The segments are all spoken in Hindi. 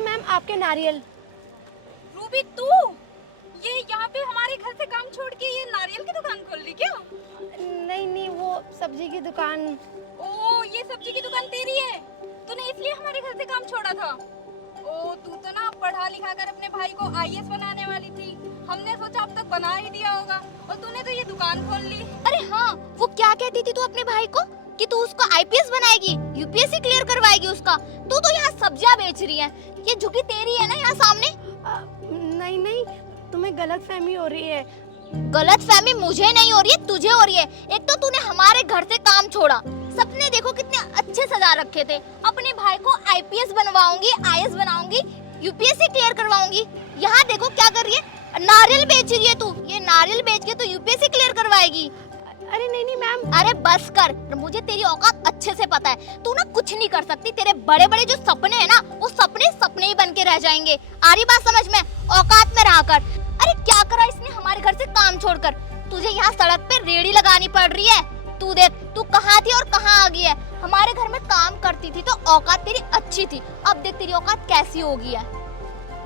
लो मैम आपके नारियल। रूबी तू ये यहाँ पे हमारे घर से काम छोड़ के ये नारियल की दुकान खोल रही क्या? नहीं नहीं, वो सब्जी की दुकान। ओ ये सब्जी की दुकान तेरी है? तूने इसलिए हमारे घर से काम छोड़ा था? ओ तू तो ना पढ़ा लिखा कर अपने भाई को आईएएस बनाने वाली थी। हमने सोचा अब तक बना ही दिया होगा और तूने तो ये दुकान खोल ली। अरे हाँ, वो क्या कहती थी तू अपने भाई को कि तू उसको आईपीएस बनाएगी, यूपीएससी क्लियर करवाएगी उसका। तू तो यहाँ सब्जियां बेच रही है। ये झुकी तेरी है ना यहाँ सामने? नहीं नहीं, तुम्हें गलत फहमी हो रही है। गलत फहमी मुझे नहीं हो रही है, तुझे हो रही है। एक तो तूने हमारे घर से काम छोड़ा, सपने देखो कितने अच्छे सजा रखे थे। अपने भाई को आईपीएस बनवाऊंगी, आईएएस बनाऊंगी, यूपीएससी क्लियर करवाऊंगी। यहाँ देखो क्या कर रही है, नारियल बेच रही है तू। ये नारियल बेच के तू यूपीएससी क्लियर करवाएगी? अरे नहीं नहीं मैम। अरे बस कर, मुझे तेरी औकात अच्छे से पता है। तू ना कुछ नहीं कर सकती। तेरे बड़े बड़े जो सपने हैं ना, वो सपने सपने ही बन के रह जाएंगे। आ रही बात समझ में? औकात में रहा कर। अरे क्या करा इसने हमारे घर से काम छोड़कर? तुझे यहाँ सड़क पे रेड़ी लगानी पड़ रही है। तू देख, तू कहाँ थी और कहाँ आ गई है। हमारे घर में काम करती थी तो औकात तेरी अच्छी थी। अब देख तेरी औकात कैसी हो गई है।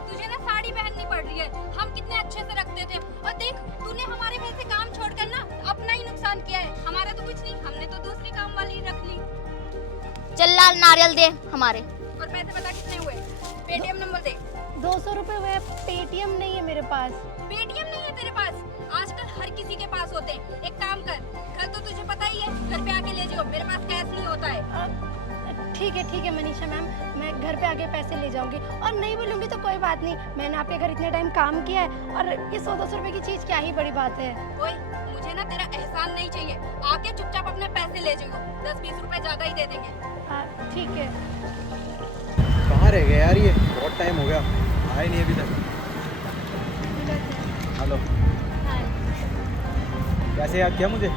तुझे ना साड़ी पहननी पड़ रही है। हम कितने अच्छे से रखते थे और देख तूने हमारे घर से काम छोड़कर ना अपना ही नुकसान किया है। हमारा तो कुछ नहीं, हमने तो दूसरी काम वाली रख ली। चल लाल नारियल दे हमारे। और पैसे बता कितने हुए? पेटीएम नंबर दे। 200 रुपए हुए। पेटीएम नहीं है मेरे पास। पेटीएम नहीं है तेरे पास? आजकल हर किसी के पास होते हैं। एक काम कर, कल तो तुझे पता ही है घर पे आके ले जाओ। मेरे पास कैश नहीं होता है। ठीक है मनीषा मैम, मैं घर पे आके पैसे ले जाऊंगी। और नहीं भी लूंगी तो कोई बात नहीं, मैंने आपके घर इतने टाइम काम किया है और ये 100-200 रुपए की चीज क्या ही बड़ी बात है। ओए मुझे ना तेरा एहसान नहीं चाहिए। आके चुपचाप अपने पैसे ले जाओ। 10-20 रुपए ज्यादा ही दे देंगे। ठीक है। कहाँ रह गए यार, ये बहुत टाइम हो गया, आए नहीं अभी तक। हेलो, कैसे याद किया मुझे?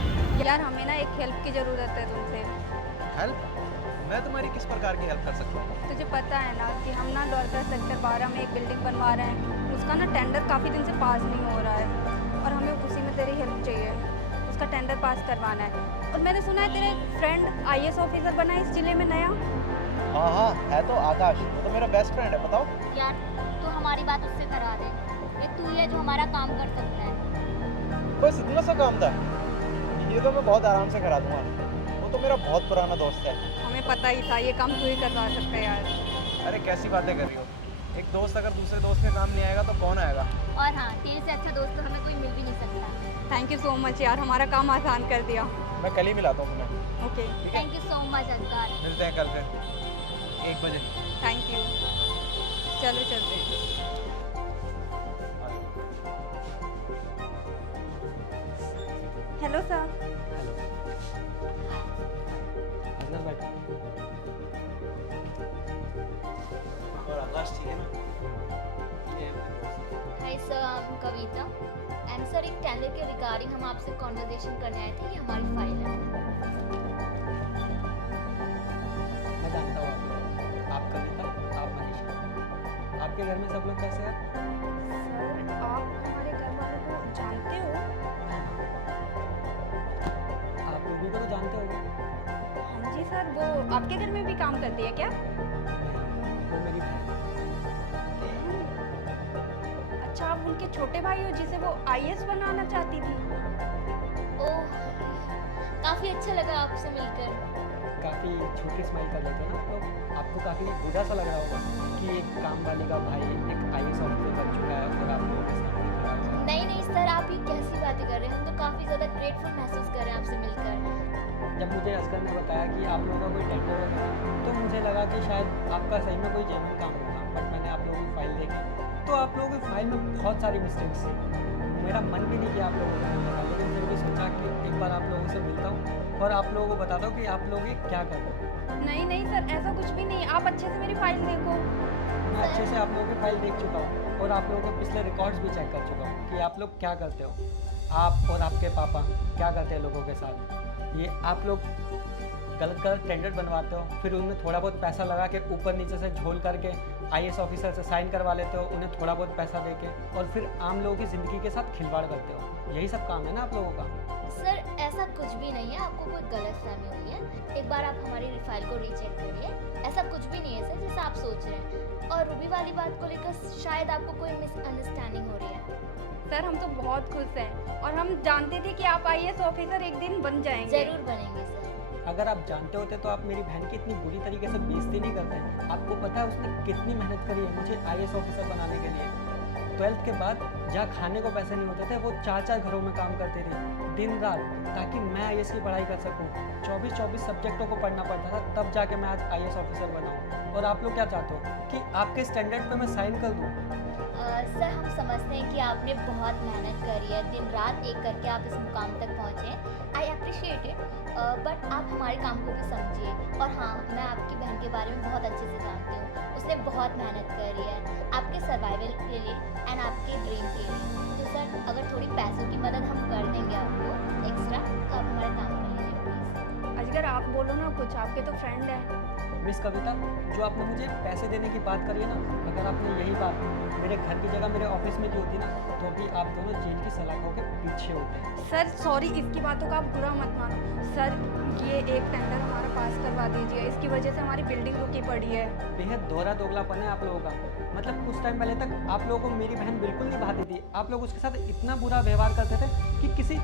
यार हमें ना एक हेल्प की जरूरत है तुमसे। हेल्प? मैं तुम्हारी किस प्रकार की हेल्प कर सकता हूँ? तुझे पता है ना कि हम ना डॉल्टर सेक्टर 12 में एक बिल्डिंग बनवा रहे हैं। उसका ना टेंडर काफ़ी दिन से पास नहीं हो रहा है और हमें उसी में तेरी हेल्प चाहिए। उसका टेंडर पास करवाना है। और मैंने सुना है तेरे फ्रेंड आईएएस ऑफिसर बना है इस जिले में नया। हाँ है तो आकाश, वो तो मेरा बेस्ट फ्रेंड है। बताओ यार तू हमारी बात उससे करा दे। ये तू ही है जो हमारा काम कर सकता है। बस इतना सा काम था, ये तो मैं बहुत आराम से करा दूंगा। वो तो मेरा बहुत पुराना दोस्त है। हमें पता ही था ये काम तू ही करवा सकता है यार। अरे कैसी बातें कर रही हो, एक दोस्त अगर दूसरे दोस्त के काम नहीं आएगा तो कौन आएगा? और हाँ, तेरे से अच्छा दोस्त तो हमें कोई मिल भी नहीं सकता। थैंक यू सो मच यार, हमारा काम आसान कर दिया। मैं कल ही मिलाता हूँ तुम्हें। ओके ठीक है, थैंक यू सो मच अंकार। मिलते हैं कल फिर 1 बजे। Thank you. चलो चलते हैं। Hello sir. अंदर बैठो। और आकाश ठीक है ना? Hi sir, I am Kavita and sir एक टेंडर के रिगार्डिंग हम आपसे कॉन्वर्सेशन करने आए थे। ये हमारी फाइल है। मैं जानता हूँ आप कविता, आप मनीषा। आपके घर में सब लोग कैसे हैं? सर आप हमारे घर वालों को जानते हो? आप रूबी को तो जानते होंगे। हाँ जी सर, वो आपके घर में भी काम करती है क्या? वो मेरी बहन है। अच्छा, आप उनके छोटे भाई हो जिसे वो आईएएस बनाना चाहती थी? ओह, काफी अच्छा लगा आपसे मिलकर। काफ़ी छोटी स्माइल कर लेते हो ना आप लोग। आपको काफ़ी बुरा सा लग रहा होगा कि एक काम वाले का भाई एक आईएएस ऑफिसर बन चुका है और आप लोगों के सामने खड़ा है। नहीं सर, आप ये कैसी बातें कर रहे हैं? हम तो काफी ज्यादा ग्रेटफुल महसूस कर रहे हैं आपसे मिलकर। जब मुझे असगर ने बताया कि आप लोगों का कोई टेंडर होगा तो मुझे लगा कि शायद आपका सही में कोई जेन्युइन काम होगा। बट मैंने आप लोगों की फाइल देखी तो आप लोगों की फाइल में बहुत सारी मिस्टेक्स थी। मेरा मन भी नहीं किया आप लोगों को मिलने का, लेकिन फिर भी सोचा कि एक बार आप लोगों से मिलता हूँ और आप लोगों को बताता हूँ कि आप लोग ये क्या कर रहे हो। नहीं सर, ऐसा कुछ भी नहीं। आप अच्छे से मेरी फाइल देखो। मैं अच्छे से आप लोगों की फाइल देख चुका हूँ और आप लोगों के पिछले रिकॉर्ड्स भी चेक कर चुका हूँ कि आप लोग क्या करते हो। आप और आपके पापा क्या करते हैं लोगों के साथ। ये आप लोग गलत टेंडर बनवाते हो, फिर उनमें थोड़ा बहुत पैसा लगा के ऊपर नीचे से झोल करके आईएएस ऑफिसर से साइन करवा लेते हो, उन्हें थोड़ा बहुत पैसा देके, और फिर आम लोगों की ज़िंदगी के साथ खिलवाड़ करते हो। यही सब काम है ना आप लोगों का? सर ऐसा कुछ भी नहीं है, आपको कोई गलतफहमी हुई है। एक बार आप हमारी फाइल को रीचेक करिए। ऐसा कुछ भी नहीं है सर जैसा आप सोच रहे हैं। और रूबी वाली बात को लेकर शायद आपको कोई मिसअंडरस्टैंडिंग हो रही है। सर हम तो बहुत खुश हैं और हम जानते थे कि आप आईएएस ऑफिसर एक दिन बन जाएंगे। जरूर बनेंगे सर। अगर आप जानते होते तो आप मेरी बहन की इतनी बुरी तरीके से बेइज्जती नहीं करते। आपको पता है उसने कितनी मेहनत करी है मुझे आईएएस ऑफिसर बनाने के लिए। 12th के बाद जहाँ खाने को पैसे नहीं होते थे वो 4-4 घरों में काम करती थी दिन रात, ताकि मैं आईएएस की पढ़ाई कर सकूं। 24-24 सब्जेक्टों को पढ़ना पड़ता था, तब जाके मैं आज आईएएस ऑफिसर बना हूं। और आप लोग क्या चाहते हो कि आपके स्टैंडर्ड पे मैं साइन कर दूं? सर हम समझते हैं कि आपने बहुत मेहनत करी है, दिन रात एक करके आप इस मुकाम तक पहुँचे। आई अप्रिशिएट इट, बट आप हमारे काम को भी समझिए। और हाँ, मैं आपकी बहन के बारे में बहुत अच्छे से जानती हूँ। उसने बहुत मेहनत करी है आपके सर्वाइवल के लिए एंड आपके ड्रीम के लिए। तो सर अगर थोड़ी पैसों की मदद हम कर देंगे आपको एक्स्ट्रा, तो आप हमारा काम कर लीजिए प्लीज़। अजगर आप बोलो ना कुछ, आपके तो फ्रेंड हैं। मिस कविता, जो आपने मुझे पैसे देने की बात करी है ना, अगर आपने यही बात मेरे घर की जगह मेरे ऑफिस में की होती ना, तो अभी आप दोनों जेल की सलाखों के पीछे होते। सर सॉरी, इसकी बातों का आप बुरा मत मानो। सर ये एक टेंडर हमारा पास करवा दीजिए, इसकी वजह से हमारी बिल्डिंग रुकी पड़ी है। बेहद दोहरा दोगलापन है आप लोगों का। मतलब कुछ टाइम पहले तक आप लोगों को मेरी बहन बिल्कुल नहीं भाती थी। आप लोग उसके साथ इतना बुरा व्यवहार करते थे कि किसी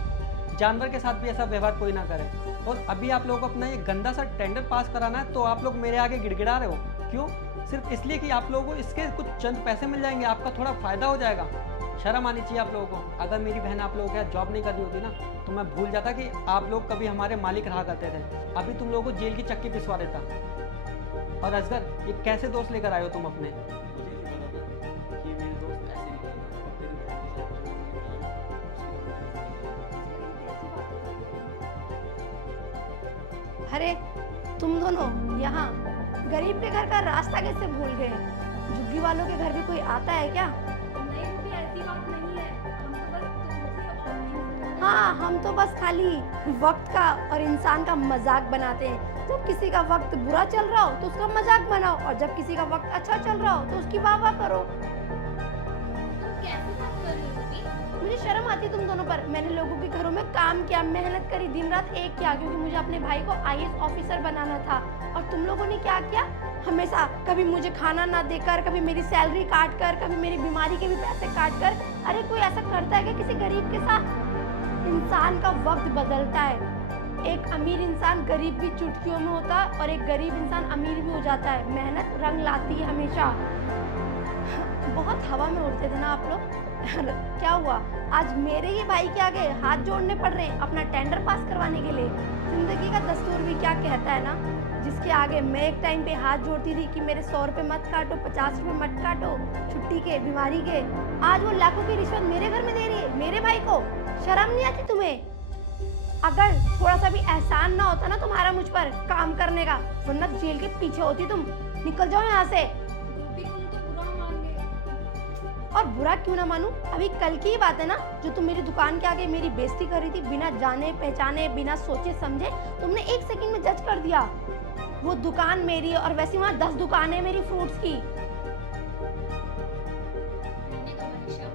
जानवर के साथ भी ऐसा व्यवहार कोई ना करे। और अभी आप लोगों को अपना ये गंदा सा टेंडर पास कराना है, तो आप लोग मेरे आगे गिड़गिड़ा रहे हो। क्यों? सिर्फ इसलिए कि आप लोगों को इसके कुछ चंद पैसे मिल जाएंगे, आपका थोड़ा फ़ायदा हो जाएगा। शर्म आनी चाहिए आप लोगों को। अगर मेरी बहन आप लोगों के यहाँ जॉब नहीं कर रही होती ना, तो मैं भूल जाता कि आप लोग कभी हमारे मालिक रहा करते थे। अभी तुम लोगों को जेल की चक्की पिसवा देता। और असगर, ये कैसे दोस्त लेकर आए हो तुम अपने? अरे तुम दोनों यहाँ गरीब के घर का रास्ता कैसे भूल गए? झुग्गी वालों के घर भी कोई आता है क्या? नहीं रूबी, ऐसी बात नहीं है। हम तो बस तुमसे और हाँ, हम तो बस खाली वक्त का और इंसान का मजाक बनाते हैं। जब किसी का वक्त बुरा चल रहा हो तो उसका मजाक बनाओ, और जब किसी का वक्त अच्छा चल रहा हो तो उसकी वाह वाह करो। तुम कैसे बात कर रही हो रूबी? मुझे शर्म आती है तुम दोनों पर। मैंने लोगों के घरों में काम किया, मेहनत करी, दिन रात एक किया, क्योंकि मुझे अपने भाई को आईएएस ऑफिसर बनाना था। और तुम लोगों ने क्या किया? हमेशा कभी मुझे खाना ना देकर, कभी मेरी सैलरी काट कर, कभी मेरी बीमारी के भी पैसे काट कर। अरे कोई ऐसा करता है क्या किसी गरीब के साथ? इंसान का वक्त बदलता है। एक अमीर इंसान गरीब भी चुटकियों में होता है, और एक गरीब इंसान अमीर भी हो जाता है। मेहनत रंग लाती है हमेशा। बहुत हवा में उड़ते थे ना आप लोग। क्या हुआ? आज मेरे ही भाई के आगे हाथ जोड़ने पड़ रहे हैं अपना टेंडर पास करवाने के लिए। जिंदगी का दस्तूर भी क्या कहता है ना, जिसके आगे मैं एक टाइम पे हाथ जोड़ती थी कि मेरे 100 रुपये मत काटो, 50 रुपये मत काटो, छुट्टी के, बीमारी के, आज वो लाखों की रिश्वत मेरे घर में दे रही है, मेरे भाई को। शर्म नहीं आती तुम्हें? अगर थोड़ा सा भी एहसान ना होता ना तुम्हारा मुझ पर काम करने का, वरना जेल के पीछे होती तुम। निकल जाओ यहाँ से। रूबी तुम तो बुरा मान गए। और बुरा क्यों ना मानूं? अभी कल की ही बात है ना, जो तुम मेरी दुकान के आगे मेरी बेइज्जती कर रही थी, बिना जाने पहचाने, बिना सोचे समझे तुमने 1 सेकंड में जज कर दिया। वो दुकान मेरी है, और वैसे वहाँ 10 दुकानें मेरी फ्रूट्स की। रहने दो मनीषा,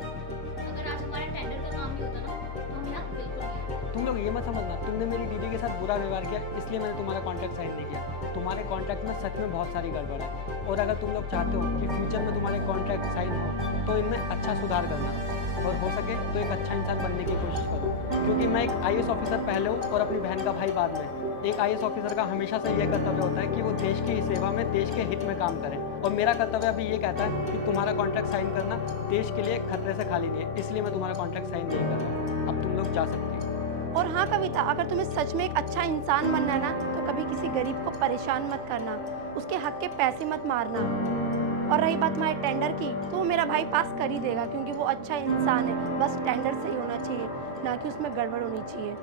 अगर आज हमारा टेंडर का काम नहीं होता ना, तो हम यहाँ बिल्कुल नहीं आते। तुम लोग ये मत समझना तुमने मेरी दीदी के साथ बुरा व्यवहार किया, इसलिए मैंने तुम्हारा कॉन्ट्रैक्ट साइन नहीं किया। तुम्हारे कॉन्ट्रैक्ट में सच में बहुत सारी गड़बड़ है, और अगर तुम लोग चाहते हो कि फ्यूचर में तुम्हारे कॉन्ट्रैक्ट साइन हो, तो इनमें अच्छा सुधार करना, और हो सके तो एक अच्छा इंसान बनने की कोशिश करो। क्योंकि मैं एक आईएएस ऑफिसर पहले हूँ और अपनी बहन का भाई बाद में। एक आईएएस ऑफिसर का हमेशा से यह कर्तव्य होता है कि वो देश की सेवा में, देश के हित में काम करे। और मेरा कर्तव्य अभी ये कहता है कि तुम्हारा कॉन्ट्रैक्ट साइन करना देश के लिए खतरे से खाली नहीं है, इसलिए मैं तुम्हारा कॉन्ट्रैक्ट साइन नहीं कर रहा। अब तुम लोग जा सकते हो। और हाँ कविता, अगर तुम्हें सच में एक अच्छा इंसान बनना है ना, तो कभी किसी गरीब को परेशान मत करना, उसके हक के पैसे मत मारना। और रही बात हमारे टेंडर की, तो वो मेरा भाई पास कर ही देगा, क्योंकि वो अच्छा इंसान है। बस टेंडर सही होना चाहिए, ना कि उसमें गड़बड़ होनी चाहिए।